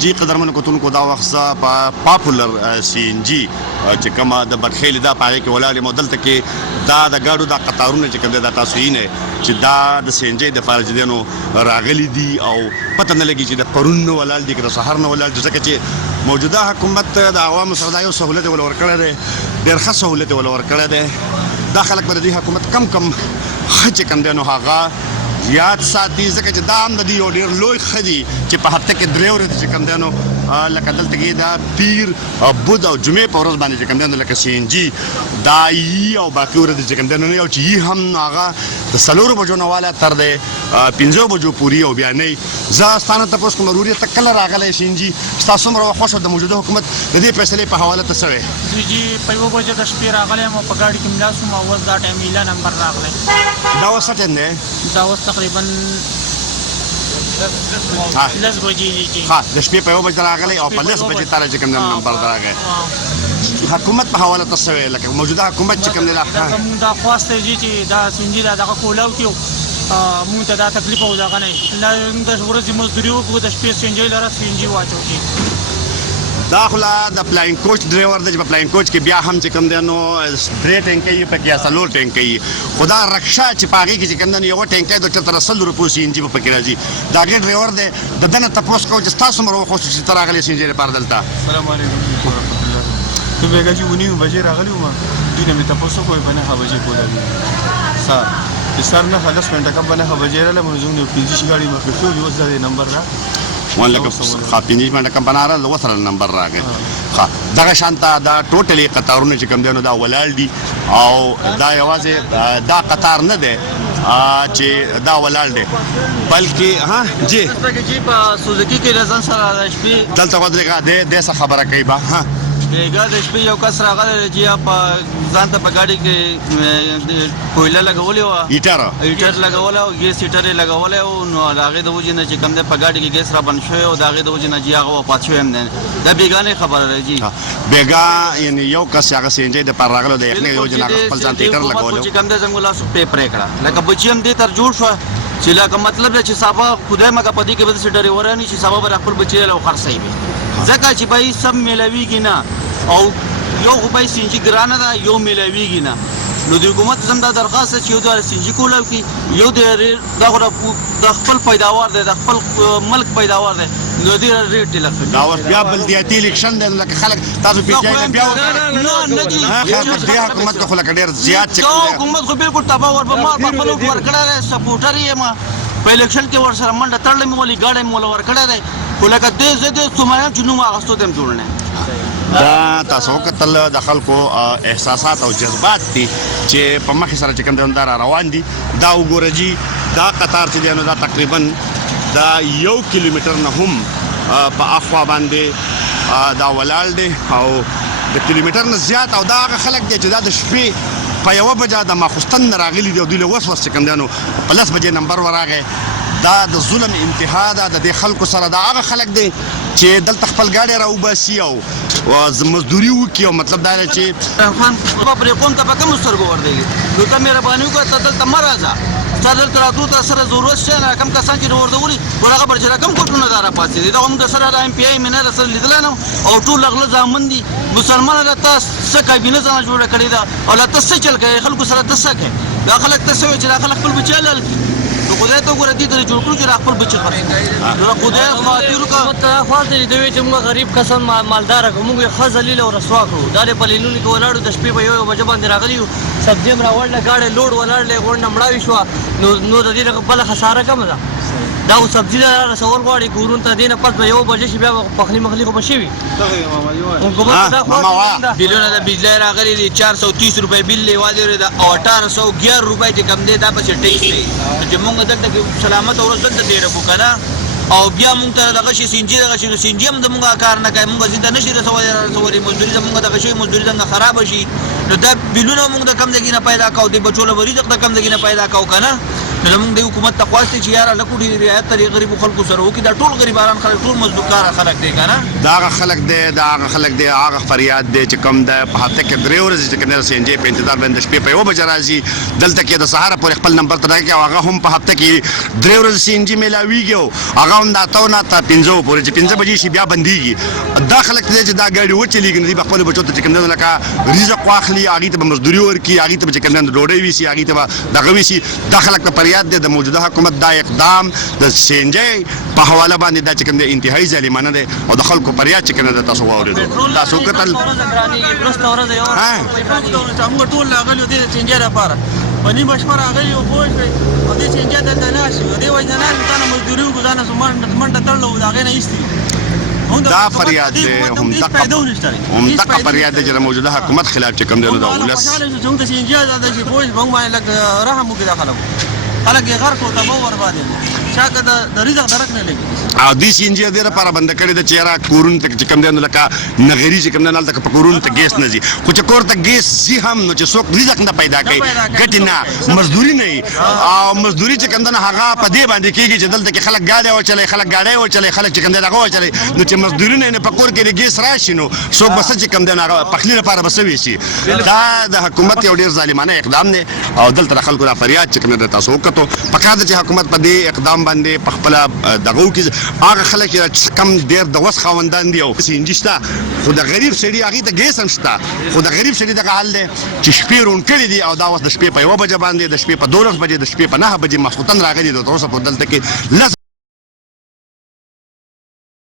جی قدرمن کتونکو دا وخت په پاپولر سی ان جی چې کومه د بدخیل دا پاره کې ولاړې مو دلته کې دا د ګاډو د قطارونه چې کوم دا تاسو یې نه چې دا د سی ان جی د فارجدانو راغلي دي او پته نه لګي چې د پرون ولال دي که د سهار نه ولال دي ځکه چې موجوده حکومت د عوامو سره دا یو سهولت ول ورکړی دی ډېر ښه سهولت ول ورکړی دی دا خلک به د دې حکومت کم ښه چې کوم دی نو هغه یاد ساتي ځکه چې دا هم د دې یو ډېر لوی ښه دي چې په هفته کې 3 ورځې چې کوم دی نو لکه دلته کې دا پیر بود او جمعې په ورځ باندې چې کوم دی نو لکه سی ان جي دا یي او باقي ورځې چې کوم دی نو یو چې یي هم هغه د 4 بجو نه والا تر د 15 بجو پورې او بیا نه زه ستانه تاسو کوم ضروري ته کله راغلی سی ان جي تاسو مروه خوشو د موجوده حکومت د دې فیصلې په حواله ته سوي جی په یو بجو د شپې راغلی مو په ګاډي کې ملاسو ما اوس دا ټایم ایله نمبر راغلی دا اوس څه دی دا اوس تقریبا 10 بجې دي ها د شپې په یو بجې راغلی او په 10 بجې تر چې کوم نمبر راغی حکومت په حواله ته سوي لکه موجوده حکومت چې کوم دی موږ دا خواسته چې دا سنجي دا دغه کولاو کیو مونږ ته دا تکلیف او دغه نه د ورځې مزدوري وکړو د شپې سنجي لاره سنجي واچو کی دا خلا د فلاین کوچ ډرایور د فلاین کوچ کې بیا هم چې کوم دی نو 3 ټینکې په کې اصلور ټینکې خدا رکشا چې پاږي کې چې کوم دی یو ټینکې د 400 روپیو سی ان جی په کې راځي دا ګډ ډرایور دی د دنه تاسو کو چې تاسو مرو خو چې تر اغلی سی ان جی لپاره دلته السلام علیکم ورحمۃ اللہ تو بیګا چې ونی بجې راغلی و دوی نه تاسو کوی باندې هواجی کوله سا سر نه خلاص منټه کا باندې هواجی را لمزون دی پیجی شګاړي مخې شو یو ځای نمبر را وان لکه خاطینی باندې کوم بناره لو سره نمبر راغی ها دغه شانته دا ټوټلی قطارونه چې کوم دی نو دا ولال دي او دا یوازې دا قطار نه دی چې دا ولال دی بلکې ها جی په سوزکی کې رضان سره شپې دلته ودرېږه د څه خبره کوي با ها بیګا د شپې یو کس راغلی چې په ځان ته په ګاډي کې کویله لګولې وه هیټر لګولی او ګیس هیټر یې لګولی و نو د هغې د وجې نه چې کوم دی په ګاډي کې ګیس را بند شوی او د هغې د وجې نه چې هغه وفات شوی هم دی دا بېګانې خبره ده جي بېګا یعنې یو کس هغه سی ان جی دپاره راغلی د یخنۍ د وجې نه هغه خپل ځان ته هیټر لګولی چې کوم دی زموږ لاسو پې پرې کړه لکه بچي هم دې تر جوړ شوه چې لکه مطلب دی چې سبا خدای مګه په دې کې به داسې ډریوران چې سبا به خپل بچي له خرڅوي ځکه چې به سب میلاویږي نه او یو خو به سی ان جي ګرانه ده یو میلاویږي نه نو د حکومت زم دا درخواست چې یو د سی ان جي کولاو کې یو د خپل پیداوار دی د خپل ملک پیداوار دی نو دې ریټ دی لکه دا اوس بیا بلدیاتي الیکشن دی لکه خلک تاسو پیچای بیا وکړه حکومت خو لکه ډېر زیات چې حکومت خو بالکل تباہ ور په مار په خپل ورکړه سپورټر یې ما په الیکشن کې ور سره منډه تړلې مې ولې گاډي مول ورکړه دی خو لکه دې زه دې سمایم چې نو اغستو دم جوړنه دا تاسو کتل د خلکو احساسات او جذبات دي چې په مخ سره چې کوم دی دا روان دي دا وګوره جی دا قطار چې دی نو دا تقریبا دا 1 کیلومتر نه هم په اخوا باندې دا ولال دی او د کیلومتر نه زیات او دا هغه خلک دی چې دا د شپې په یوه بجه د ماخوستن راغلي دي او دوی له وس چې کوم دی نو په 10 بجې نمبر ورغی دا د ظلم انتها ده د دې خلکو سره دا هغه خلک دی چې دلته خپل ګاډي راوباسي او مزدوري وکړي او مطلب دا دی چې خان پرې قوم ته په کومو سترګو ورځي نو ته مهرباني وکړه ته دلته مه راځه ستا دلته راتلو ته سره ضرورت شته نه کم کسان چې ورته ور هغه پر چې رقم کوټونه دا راپاڅېدي دغه موږ سره د ایم پی آی مې نه رسل لیدلی نه او ټول اغله زامن دي مسلمانه له تا څه کابینه ځانه جوړه کړې ده او له ته څه چل کوې خلکو سره ته څه کوې دا خلک ته څه وایي چې دا خلک خپل بچي حلال کړي نو خدای ته وګوره دې ته جوړ کړو چې خپل بچي خرڅ نو خدای خاطر وکړه خاص دې دوی چې موږ غریب کسان مالدار موږ یې ښه ذلیل او رسوا کړو دا د پلینونو کې ولاړو د شپې په یو بجه باندې راغلي سبزي هم راوړله ګاډی لوډ ولاړلې غونډه مړاوي شوه نو د دې بله خساره کمه ده دا خو سبزي را رسول غواړي کورونو ته دې نه پس به 1 بجې شي بیا پخلی مخلي خو به شوي بیلونه د بجلی راغلي دي 430 روپۍ بیل لیوالی ده او 1811 روپۍ چې کم دی دا پسې ټیکس دی چې موږ دلته کې سلامت ورځ دلته تېره کړو که نه او بیا موږ ته دغه شي سینجي دغه شي سینجي هم د موږ کار نه کوي موږ ځین ته نشي رسولی مزدوري زموږ دغه شوي مزدوري څنګه خرابه شي نو دا بیلونه موږ د کم ځای کې نه پیدا کوو د بچو له رزق د کم ځای کې نه پیدا کوو که نه نو موږ د حکومت ته خواسته چې یاره لکه ډېر رعایت طریق غریبو خلکو سره وکړي دا ټول غریبان خلک ټول مزدورکار خلک دی کنه دا هغه خلک دی هغه فریاد دی چې کوم د په هفته کې 3 ورځې چې کوم سی ان جی په انتظار باندې شپې په 1 بجې راځي دلته کې د سهار پورې خپل نمبر ته راځي او هغه هم په هفته کې 3 ورځې سی ان جی ملاویږي هغه هم دا تاو نه تا 15 پورې چې 15 بجې شي بیا بنديږي دا خلک دی چې دا ګاډي وچلیږي نه دی خپل بچو ته چې کوم لکه رزق واخلي هغه ته مزدوري ورکي هغه ته چې کوم ډوډۍ ویسي هغه ته دغه ویسي دا خلک په فریاد دی د موجوده حکومت دا اقدام د سی ان جی په حواله باندې دا چې کوم انتهایی ظالمانه دی او د خلکو فریاد چې کوم تاسو واورئ تاسو کتل موږ ټول راغلي دي چنجه لپاره په نیمه شپه راغلي او پوه شوې او دې چنجه دلته ناشي او دې وجه نه ځان مزدوري وکړو ځان منډه تړلو د هغې نه ایستي دا فریاد دی هم دغه فریاد دی چې د موجوده حکومت خلاف چې کوم دی نو د ولس چې د چنجه د شي پوه موږ باندې لږ رحم وکړي دا خلک یې غرق او تباہ بربادي شاکه د رزق درک نه لګي او دې سی ان جی د لپاره بند کړی د چیرې کورون ته چې کوم دی نو لکه نغری چې کوم دی نو تک په کورون ته ګیس نه زی خو چې کور ته ګیس زی هم نو چې څوک رزق نه پیدا کوي ګټ نه مزدوري نه او مزدوري چې کوم دی هغه په دې باندې کېږي چې دلته کې خلک ګاډي او چلے خلک چې کوم دی هغه چلے نو چې مزدوري نه په کور کې د ګیس راشي نو څوک بس چې کوم دی هغه پخلی لپاره بس وی شي دا د حکومت یو ډیر ظالمانه اقدام دی او دلته خلکو را فریاد چې کوم دی تاسو وکړو پکار د حکومت په دې اقدام باندې په خپل دغه کې هغه خلک چې کم ډیر د وس خوندان دی او سینجستا خو د غریب سړي هغه ته ګیس هم شته خو د غریب سړي دغه حال دی چې شپې رون کړی دی او دا وخت د شپې په 1 بجې باندې د شپې په 12 بجې د شپې په 9 بجې مسخوتن راغلي د اوسه په دلته کې